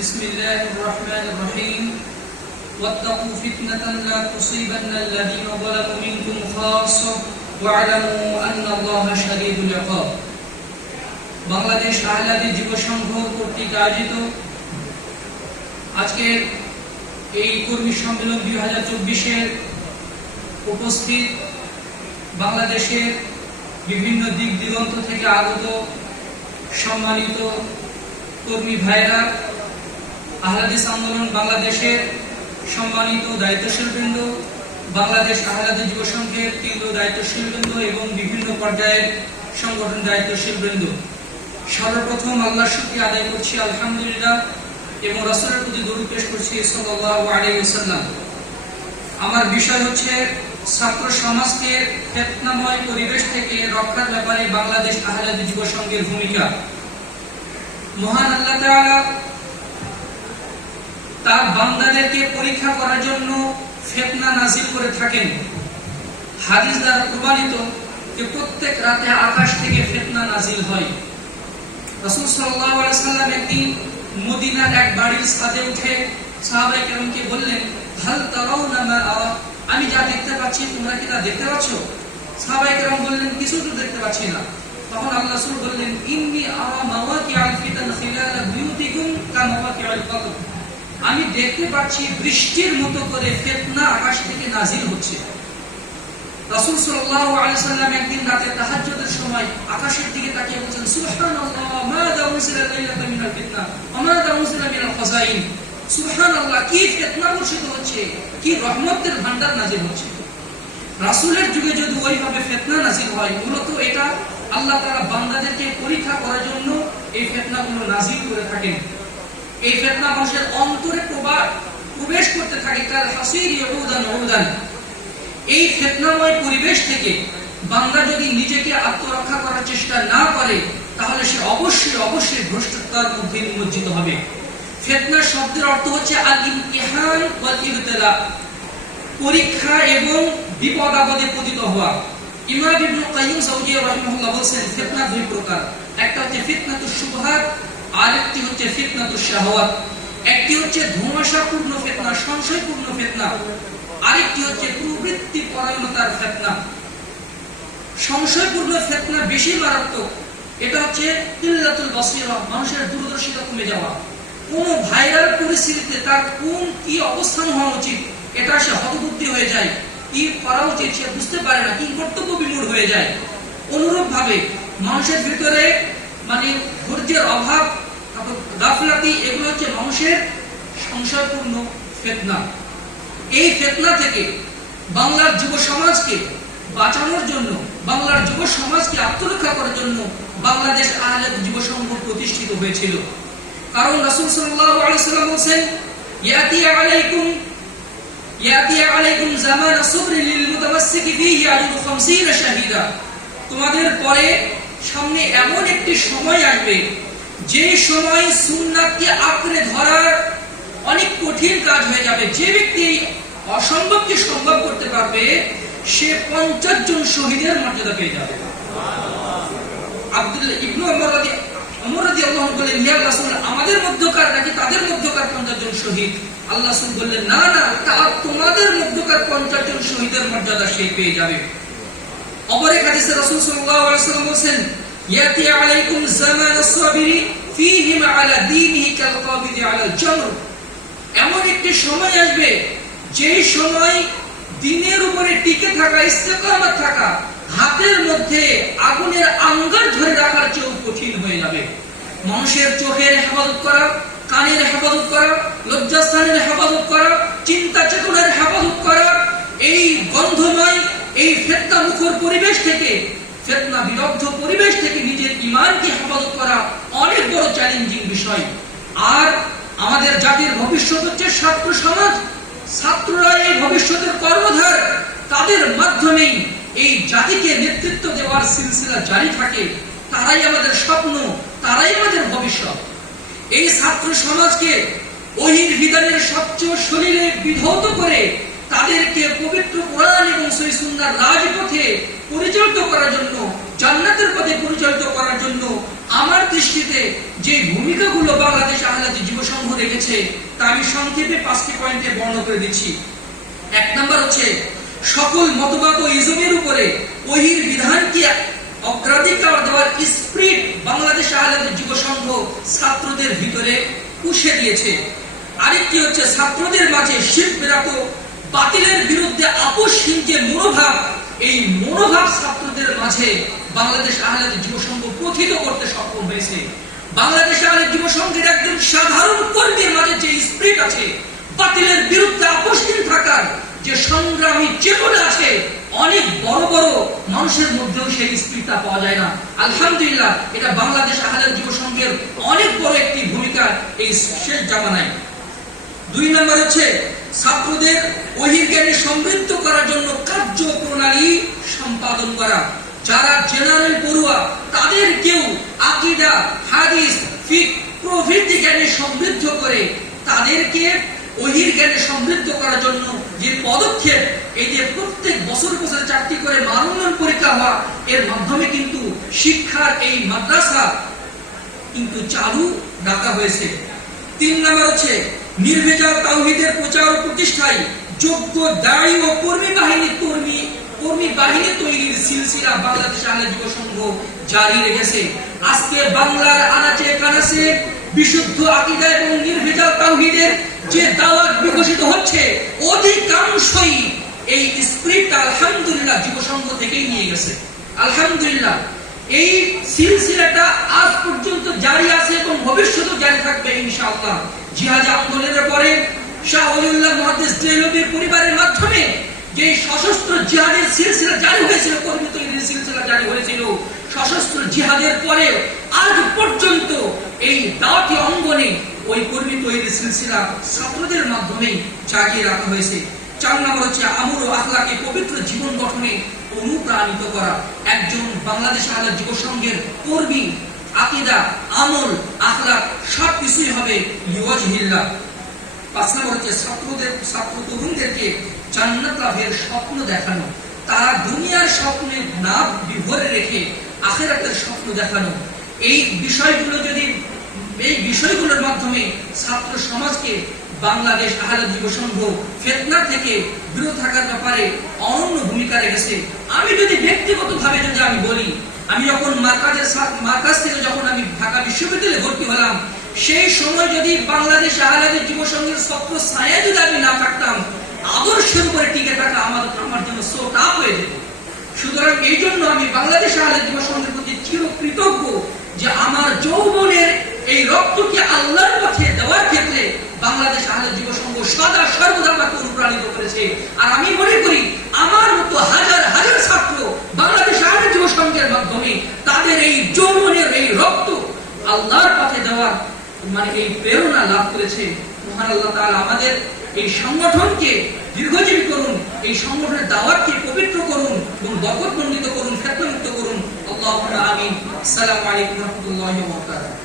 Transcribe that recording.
بسم الله الرحمن الرحيم واتقوا فتنة لا تصيبن الذين ظلموا منكم خاصة واعلموا أن الله شديد العقاب। বাংলাদেশ আহলাদি যুব সংঘ কর্তৃক আয়োজিত আজকের এই কর্মী সম্মেলন 2024-এর উপস্থিত বাংলাদেশের বিভিন্ন দিক দিগন্ত থেকে আগত সম্মানিত কর্মী ভাইরা, আহলাদিস আন্দোলন বাংলাদেশের সম্মানিত দায়িত্বশীল বৃন্দ, বাংলাদেশ আহলাদি যুব সংঘের তীব্র দায়িত্বশীল বৃন্দ এবং বিভিন্ন পর্যায়ের সংগঠন দায়িত্বশীল বৃন্দ, সর্বপ্রথম আল্লাহর শুকরিয়া আদায় করছি আলহামদুলিল্লাহ এবং রাসূলের প্রতি দরুদ পেশ করছি সাল্লাল্লাহু আলাইহি ওয়াসাল্লাম। আমার বিষয় হচ্ছে ছাত্র সমাজকে ফিতনাময় পরিবেশ থেকে রক্ষার ব্যাপারে বাংলাদেশ আহলাদি যুব সংঘের ভূমিকা। মহান আল্লাহ তাআলা তার বান্দাদেরকে পরীক্ষা করার জন্য ফিতনা নাযিল করে থাকেন। হাদিস দ্বারা প্রমাণিত যে প্রত্যেক রাতে আকাশ থেকে ফিতনা নাযিল হয়। রাসূল সাল্লাল্লাহু আলাইহি ওয়াসাল্লাম একদিন মদিনার এক বাড়ির ছাদে উঠে সাহাবায়ে কেরামকে বললেন, হাল তারাউনা মা আরা, আমি যা দেখতে পাচ্ছি তোমরা কি তা দেখতে পাচ্ছ? সাহাবায়ে কেরাম বললেন, কিছু তো দেখতে পাচ্ছি না। তখন আল্লাহ রাসূল বললেন, ইন্নী আরা মাওয়াকিআল ফিতান খিলাল বুয়ুতিকুম কা মাওয়াকিআল কদর, আমি দেখতে পাচ্ছি বৃষ্টির মতো করে ফিতনা আকাশ থেকে নাযিল হচ্ছে। রাসূল সাল্লাল্লাহু আলাইহি ওয়াসাল্লাম একদিন রাতে তাহাজ্জুদের সময় আকাশের দিকে তাকিয়ে বলেন, সুবহানাল্লাহ মাযা উনজিলা লাইলাতান মিনাল ফিতনা ওয়া মাযা উনজিলা মিনাল খাযাইন, সুবহানাল্লাহ, কি ফিতনা বর্ষিত হচ্ছে, কি রহমতের ভান্ডার নাযিল হচ্ছে। রাসূলের যুগে যদি ওইভাবে ফিতনা নাযিল হয়, মূলত এটা আল্লাহ তাআলা বান্দাদেরকে পরীক্ষা করার জন্য এই ফিতনাগুলো নাযিল করে থাকেন। এই ফিতনা মানুষের অন্তরে প্রবেশ করতে থাকে, কাল হাসির ইয়াউদান উদান। এই ফিতনাময় পরিবেশ থেকে বান্দা যদি নিজেকে আত্মরক্ষা করার চেষ্টা না করে, তাহলে সে অবশ্যই ভ্রষ্টতার মধ্যে নিমজ্জিত হবে। ফিতনা শব্দের অর্থ হচ্ছে আল ইমতিহান ওয়াল ইবতিলা, পরীক্ষা এবং বিপদ আপদে পতিত হওয়া। ইমাম ইবনে কাইয়িম জাওজিয়্যিহ রাহিমাহুল্লাহ বলেন, ফিতনা দুই প্রকার, একটা হচ্ছে ফিতনাতুশ শুবহাত, আরেকটি হচ্ছে ফিতনাতুশ শাহাওয়াত। একটি হচ্ছে ধোঁয়াশাপূর্ণ ফিতনা, সংশয়পূর্ণ ফিতনা, আরেকটি হচ্ছে প্রবৃত্তি পরায়ণতার ফিতনা। সংশয়পূর্ণ ফিতনা বেশি মারাত্মক। এটা হচ্ছে কিল্লাতুল বাসীরা, মানুষের দূরদর্শিতা কমে যাওয়া। কোন ভাইরাল পরিস্থিতিতে তার কি অবস্থান হওয়া উচিত এটা সে হতবুদ্ধি হয়ে যায়, কি করা উচিত সে বুঝতে পারে না, কি কর্তব্য বিমূঢ় হয়ে যায়। অনুরূপ ভাবে মানুষের ভিতরে ধৈর্যের অভাব, গাফলাতি, এগুলো হচ্ছে মানুষের সংশয়পূর্ণ ফিতনা। এই ফিতনা থেকে বাংলার যুব সমাজকে বাঁচানোর জন্য, বাংলার যুব সমাজকে আত্মরক্ষা করার জন্য বাংলাদেশ আহলাদি যুব সংঘ প্রতিষ্ঠিত হয়েছিল। কারণ রাসূল সাল্লাল্লাহু আলাইহি ওয়াসাল্লাম বলেন, ইয়াতি আলাইকুম জামান সাবরি লিল মুতামাসসিকি ফীহি আজরু 50 শাহীদা, তোমাদের পরে সামনে এমন একটি সময় আসবে যে সময় সুন্নাতকে আঁকড়ে ধরার অনেক কঠিন কাজ হয়ে যাবে। যে ব্যক্তি অসম্ভবকে সম্ভব করতে পারবে সে 50 জন শহীদের মর্যাদা পেয়ে যাবে। আব্দুল্লাহ ইবনে ওমর রাদিয়াল্লাহু আনহু বলেন, ইয়া রাসূল, আমাদের মধ্যকার নাকি তাদের মধ্যকার 50 জন শহীদ? আল্লাহ রাসূল বললেন, না না, তা তোমাদের মধ্যকার 50 জন শহীদের মর্যাদা সে পেয়ে যাবে। অপর এক হাদিসে রাসূল সাল্লাল্লাহু আলাইহি ওয়াসাল্লাম বলেন, ইয়াতি আলাইকুম জামানাস সাবিরি ফীহি আলা দীনিহি কাল কাবিদি আলাল জামর, এমন একটি সময় আসবে যে সময় দিনের উপরে টিকে থাকা, ইস্তেকামত থাকা, হাতের মধ্যে আগুনের আঙ্গার ধরে রাখার চেয়েও কঠিন হয়ে যাবে। মানুষের চোখের হেফাজত করা, কানের হেফাজত করা, লজ্জাস্থানের হেফাজত করা, চিন্তা চেতনার হেফাজত করা, এই গন্ধময়, এই ফিতনা মুখর পরিবেশ থেকে, ফিতনা বিরুদ্ধ পরিবেশ থেকে নিজের ঈমানকে হেফাজত করা অনেক বড় চ্যালেঞ্জিং বিষয়। আর আমাদের জাতির ভবিষ্যৎ হচ্ছে ছাত্র সমাজ। ছাত্ররা এই ভবিষ্যতের কর্ণধার, তাদের মাধ্যমেই এই জাতিকে নেতৃত্ব দেওয়ার সিলসিলা জারি থাকে। তারাই আমাদের স্বপ্ন, তারাই আমাদের ভবিষ্যৎ। এই ছাত্র সমাজকে ওহীর বিধানের স্বচ্ছ শরীরে বিধৌত করে তাদেরকে পবিত্র কোরআন এবং সহিহ সুন্নাহর রাজপথে পরিচালিত করার জন্য জান্নাতের পথে পরিচালিত করার জন্য আমার দৃষ্টিতে যে ভূমিকাগুলো বাংলাদেশ আহলাদিস যুব সংঘ রেখেছে তা আমি সংক্ষেপে 5টি পয়েন্টে বর্ণনা করে দিচ্ছি। 1 নম্বর হচ্ছে সকল মতবাদ ও ইজমের উপরে ওহীর বিধানকে অগ্রাধিকার দেওয়ার স্পিরিট বাংলাদেশ আহলাদিস যুব সংঘ ছাত্রদের ভিতরে পুষে দিয়েছে। আরেকটি হচ্ছে ছাত্রদের মাঝে শিরক বিদআত বাতিলের বিরুদ্ধে আপোষহীন যে মনোভাব, এই মনোভাব ছাত্রদের মাঝে বাংলাদেশ আহলাদিস যুব সংঘ প্রথিত করতে সক্ষম হয়েছে। বাংলাদেশ আহলাদিস যুব সংঘের একজন সাধারণ কর্মীর মাঝে যে স্পিরিট আছে, বাতিলের বিরুদ্ধে আপোষহীন থাকার যে সংগ্রামী চেতনা আছে, অনেক বড় বড় মানুষের মধ্যেও সেই স্পিরিটটা পাওয়া যায় না। আলহামদুলিল্লাহ, এটা বাংলাদেশ আহলাদিস যুব সংঘের অনেক বড় একটি ভূমিকা এই শেষ জামানায়। 2 নম্বর হচ্ছে ছাত্রদের ওহীর জ্ঞানে সমৃদ্ধ করার জন্য কার্যপ্রণালী সম্পাদন করা। যারা জেনারেল পড়ুয়া তাদেরকেও আকীদা, হাদিস, ফিকহ প্রভৃতি জ্ঞানে সমৃদ্ধ করে তাদেরকে ওহীর জ্ঞানে সমৃদ্ধ করার জন্য যে পদক্ষেপ, এই যে প্রত্যেক বছর 4টি করে মানোন্নয়ন পরীক্ষা হওয়া, এর মাধ্যমে কিন্তু শিক্ষার এই মাদ্রাসা কিন্তু চালু রাখা হয়েছে। 3 নম্বর হচ্ছে নির্ভেজাল তাওহীদের প্রচার ও প্রতিষ্ঠায় যোগ্য দায়ী ও কর্মী বাহিনী তৈরির সিলসিলা বাংলাদেশ আহলাদিস যুব সংঘ জারি রেখেছে। আজকে বাংলার আনাচে কানাচে বিশুদ্ধ আকীদা এবং নির্ভেজাল তাওহীদের যে দাওয়াত বিকশিত হচ্ছে, অধিকাংশই এই স্পিরিটটা আলহামদুলিল্লাহ যুব সংঘ থেকেই নিয়ে গেছে। আলহামদুলিল্লাহ, এই সিলসিলাটা আজ পর্যন্ত জারি আছে এবং ভবিষ্যতেও জারি থাকবে ইনশাআল্লাহ। জিহাদ আন্দোলনের পরে শাহ ওলিউল্লাহ মুহাদ্দিস দেহলভীর পরিবারের মাধ্যমে যে সশস্ত্র জিহাদের সিলসিলা জারি হয়েছিল, কর্মী তৈরির সিলসিলা জারি হয়েছিল, সশস্ত্র জিহাদের পরে আজ পর্যন্ত এই দাওয়াতি অঙ্গনে ওই কর্মী তৈরির সিলসিলা ছাত্রদের মাধ্যমে জাগিয়ে রাখা হয়েছে। 4 নম্বর হচ্ছে আমল ও আখলাকে পবিত্র জীবন গঠনে অনুপ্রাণিত করা। একজন বাংলাদেশ আহলাদিস যুব সংঘের কর্মী আকীদা, আমল, আখলাক সবকিছুই হবে লিওয়াজহিল্লাহ। 5 নম্বর হচ্ছে ছাত্র তরুণদেরকে জান্নাত লাভের স্বপ্ন দেখানো। তারা দুনিয়ার স্বপ্নে না বিভোরে রেখে আখিরাতের স্বপ্ন দেখানো। এই বিষয়গুলোর মাধ্যমে ছাত্র সমাজকে বাংলাদেশ আহলাদিস যুব সংঘ ফিতনা থেকে বিরত থাকার ব্যাপারে অনন্য ভূমিকা রেখেছে। আমি যদি ব্যক্তিগতভাবে আমি বলি, আমি যখন মার্কাজ থেকে যখন আমি ঢাকা বিশ্ববিদ্যালয়ে ভর্তি হলাম, সেই সময় যদি বাংলাদেশ আহলাদিস যুব সংঘের ছত্র ছায়া যদি আমি না থাকতাম, আদর্শের উপরে টিকে থাকা আমার জন্য সো টাফ হয়ে যেত। সুতরাং এই জন্য আমি বাংলাদেশ আহলাদিস যুব সংঘের প্রতি চিরকৃতজ্ঞ যে আমার যৌবনের এই রক্তকে আল্লাহর পথে দেওয়ার ক্ষেত্রে বাংলাদেশ আহলাদিস যুব সংঘ সদা সর্বদা আমাকে অনুপ্রাণিত করেছে। আর আমি মনে করি আমার মতো হাজার হাজার ছাত্র বাংলাদেশ আহলাদিস যুব সংঘের মাধ্যমে তাদের এই যৌবনের এই রক্ত আল্লাহর পথে দেওয়ার এই প্রেরণা লাভ করেছে। মহান আল্লাহ তাআলা আমাদের এই সংগঠনকে দীর্ঘজীবী করুন, এই সংগঠনের দাওয়াতকে পবিত্র করুন এবং বরকতমণ্ডিত করুন, খ্যাতমুক্ত করুন। আল্লাহুম্মা আমিন। আসসালামু আলাইকুম ওয়া রাহমাতুল্লাহি ওয়া বারাকাতুহু।